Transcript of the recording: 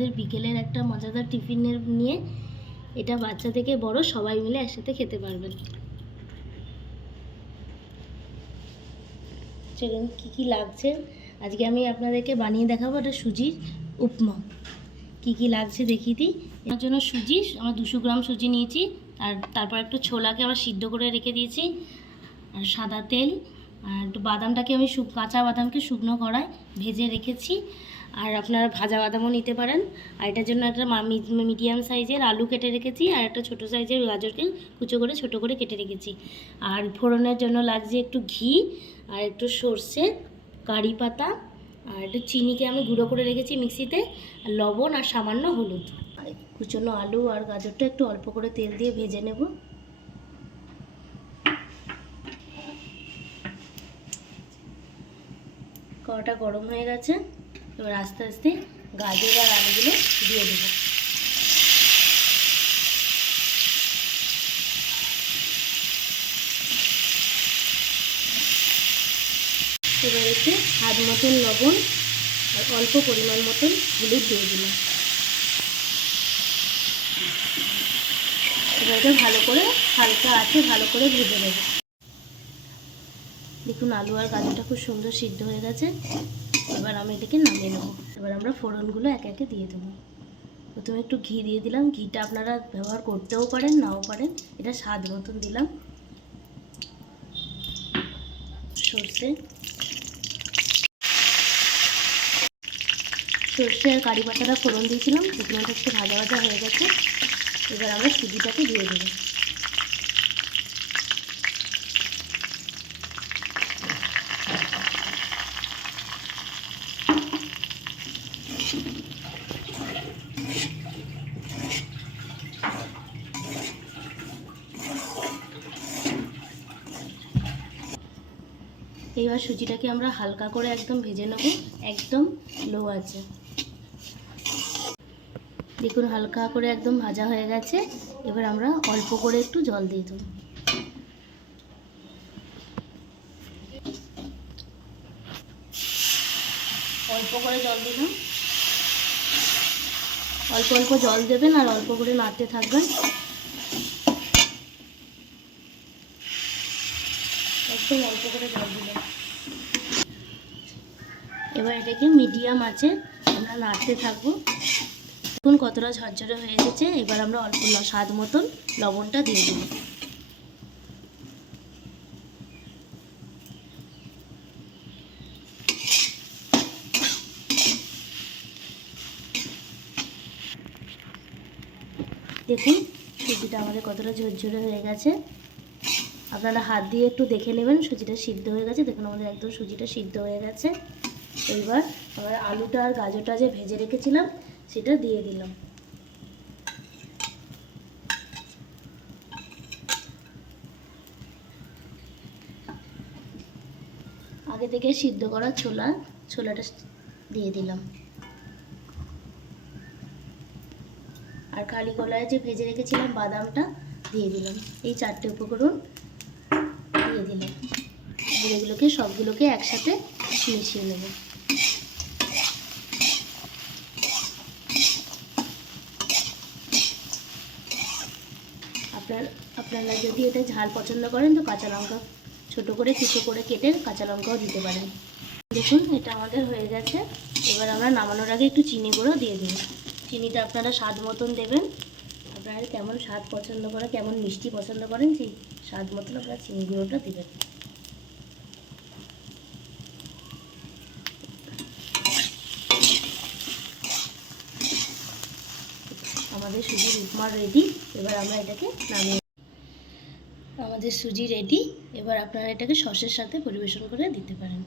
আপনাদের বিকেলের একটা মজাদার টিফিনের নিয়ে এটা বাচ্চা থেকে বড় সবাই মিলে একসাথে খেতে পারবেন। চলুন, কী কী লাগছে? আজকে আমি আপনাদেরকে বানিয়ে দেখাবো এটা সুজির উপমা। কী কী লাগছে দেখিয়ে দিই। এর জন্য সুজি, আমরা দুশো গ্রাম সুজি নিয়েছি, আর তারপর একটু ছোলাকে আমরা সিদ্ধ করে রেখে দিয়েছি, আর সাদা তেল, আর একটু বাদামটাকে আমি কাঁচা বাদামকে শুকনো করায় ভেজে রেখেছি আর আপনারা ভাজা বাদামও নিতে পারেন। আর এটার জন্য একটা মিডিয়াম সাইজের আলু কেটে রেখেছি আর একটা ছোটো সাইজের গাজরকে কুচো করে ছোটো করে কেটে রেখেছি। আর ফোড়নের জন্য লাগছে একটু ঘি, আর একটু সর্ষে, কারি পাতা, আর একটু চিনিকে আমি গুঁড়ো করে রেখেছি মিক্সিতে, আর লবণ আর সামান্য হলুদ। কুচনো আলু আর গাজরটা একটু অল্প করে তেল দিয়ে ভেজে নেব। কড়াটা গরম হয়ে গেছে। এবার আস্তে আস্তে গাজর আর আলুগুলো দিয়ে দেবো। এবার একটু হাত মতন লবণ আর অল্প পরিমাণ মতন হলুদ দিয়ে দিলাম। এবার ভালো করে হালকা আছে ভালো করে ভেজে নেব। দেখুন আলু আর গাজরটা খুব সুন্দর সিদ্ধ হয়ে গেছে। এবার আমি এটাকে নামিয়ে নেব। এবার আমরা ফোড়নগুলো একে একে দিয়ে দেবো। প্রথমে একটু ঘি দিয়ে দিলাম। ঘিটা আপনারা ব্যবহার করতেও পারেন, নাও পারেন। এটা স্বাদ মতন দিলাম। সর্ষে। সর্ষে আর কারি পাতাটা ফোড়ন দিয়েছিলাম। শুকনোটা একটু ভাজা ভাজা হয়ে গেছে। এবার আমরা সুজিটাকে দিয়ে দেবো। এইবার সুজিটাকে আমরা হালকা করে একদম ভেজে নেব, একদম লো আছে। দেখুন হালকা করে একদম ভাজা হয়ে গেছে, এবার আমরা অল্প করে একটু জল দিয়ে দেবো। অল্প করে জল দিলাম অল্প অল্প জল দেবেন আর অল্প করে নাড়তে থাকবেন। একদম অল্প করে জল দিলাম এবার এটাকে মিডিয়াম আছে, আমরা নাড়তে থাকব। দেখুন কতটা ঝরঝরে হয়ে এসেছে, এবার আমরা অল্প স্বাদ মতন লবণটা দিয়ে দেবো। দেখুন সুজিটা আমাদের কতটা ঝরঝরে হয়ে গেছে। আপনারা হাত দিয়ে একটু দেখে নেবেন, সুজিটা সিদ্ধ হয়ে গেছে। দেখুন আমাদের একদম সুজিটা সিদ্ধ হয়ে গেছে। এইবার আমরা আলুটা আর গাজরটা যে ভেজে রেখেছিলাম, সেটা দিয়ে দিলাম। আগে থেকে সিদ্ধ করা ছোলা, ছোলাটা দিয়ে দিলাম। আর কালি কলায় যে ভেজে রেখেছিলাম বাদামটা, দিয়ে দিলাম। এই চারটে উপকরণ এগুলোকে সবগুলোকে একসাথে মিশিয়ে নেব। আপনার, আপনারা যদি এটা ঝাল পছন্দ করেন, তো কাঁচা লঙ্কা ছোটো করে কিছু করে কেটে কাঁচা লঙ্কাও দিতে পারেন। দেখুন, এটা আমাদের হয়ে গেছে। এবার আমরা নামানোর আগে একটু চিনি গুঁড়ো দিয়ে দিই। চিনিটা আপনারা স্বাদ মতন দেবেন। আপনারা কেমন স্বাদ পছন্দ করে কেমন মিষ্টি পছন্দ করেন, সেই স্বাদ মতন আপনারা চিনি গুঁড়োটা দেবেন। আমাদের সুজির উপমা রেডি এবার আমরা এটাকে নামিয়ে আমাদের সুজি রেডি এবার আপনারা এটাকে সসের সাথে পরিবেশন করে দিতে পারেন।